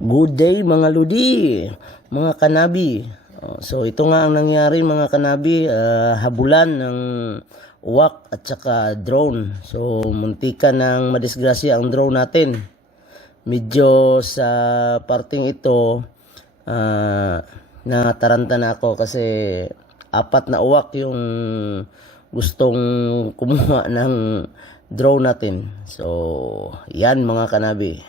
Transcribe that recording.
Good day mga ludi, mga kanabi. So ito nga ang nangyari mga kanabi, habulan ng uwak at saka drone. So muntika nang madisgrasya ang drone natin. Medyo sa parting ito, nataranta na ako kasi apat na uwak yung gustong kumuha ng drone natin. So yan mga kanabi.